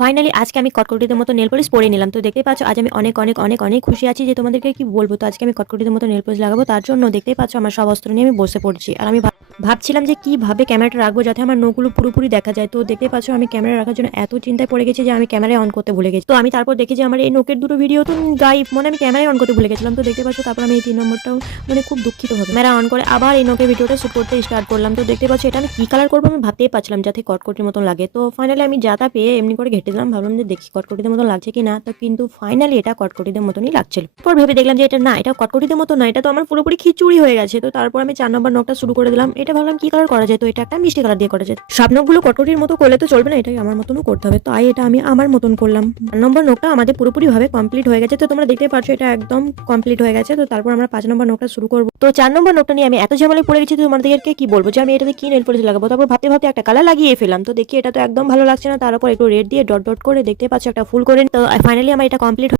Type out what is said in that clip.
Finally আজকে আমি কটকটিদের মতো নেল পলিশ পরে নিলাম। তো দেখতেই পাচ্ছ আজ আমি অনেক অনেক অনেক অনেক খুশি আছি যে তোমাদেরকে কি বলবো। তো আজকে আমি কটকটিদের মতো নেল পলিশ লাগাবো, তার জন্য দেখতেই পাচ্ছ আমার সব অস্ত্র নিয়ে আমি বসে পড়ছি। আর আমি ভাবছিলাম যে কিভাবে ক্যামেরাটা রাখবো যাতে আমার নখগুলো পুরোপুরি দেখা যায়। তো দেখতেই পাচ্ছ আমি ক্যামেরা রাখার জন্য এত চিন্তায় পড়ে গেছি যে আমি ক্যামেরায় অন করতে ভুলে গেছি। তো আমি তারপর দেখি যে আমার এই নখের দুটো ভিডিও তো গাইব, মানে আমি ক্যামেরায় অন করতে ভুলে গেছিলাম। তো দেখতে পাচ্ছ তারপর আমি এই 3 নম্বরটাও মানে খুব দুঃখিত হবে ক্যামেরা অন করে আবার এই নখের ভিডিওটা শুট করতে স্টার্ট করলাম। তো দেখতে পাচ্ছ এটা আমি কি কালার করবো আমি ভাবতেই পারছিলাম যাতে কটকটির মতন লাগে। তো ফাইনালি আমি যা তা পেয়ে এমনি করে ঘেটে দিলাম, ভাবলাম যে দেখি কটকটিদের মতো লাগছে কি না। তো কিন্তু ফাইনালি এটা কটকটিদের মতনই লাগছিল। পর ভেবে দেখলাম যে এটা না, এটা কটকটিদের মতো না, এটা তো আমার পুরোপুরি খিচুড়ি হয়ে গেছে। তো তারপর আমি 4 নম্বর নখটা শুরু করে দিলাম। এটা ভাবলাম কি কালার করা যায়, তো এটা একটা মিষ্টি কালার দিয়ে করা যায়। সব নখগুলো কটকটির মতো করলে তো চলবে না, এটাই আমার মতনও করতে হবে। তো এটা আমি আমার মতন করলাম। 4 নম্বর নখটা আমাদের পুরোপুরি ভাবে কমপ্লিট হয়ে গেছে। তো তোমরা দেখতে পাচ্ছ এটা একদম কমপ্লিট হয়ে গেছে। তো তারপর আমরা 5 নম্বর নখটা শুরু করবো। তো 4 নম্বর নখটা নিয়ে আমি এত ঝামেলায় পড়ে গেছি, তো তোমাদেরকে কি বলবো যে আমি এটাতে কি নেল পলিশ লাগাবো। তারপর ভাবতে ভাবতে একটা কালার লাগিয়ে ফেলাম। তো দেখি এটা তো একদম ভালো লাগছে না, তার উপর একটু রেড দিয়ে ডট ডট করে দেখতে পাচ্ছ একটা ফুল করে। তো ফাইনালি আমার এটা কমপ্লিট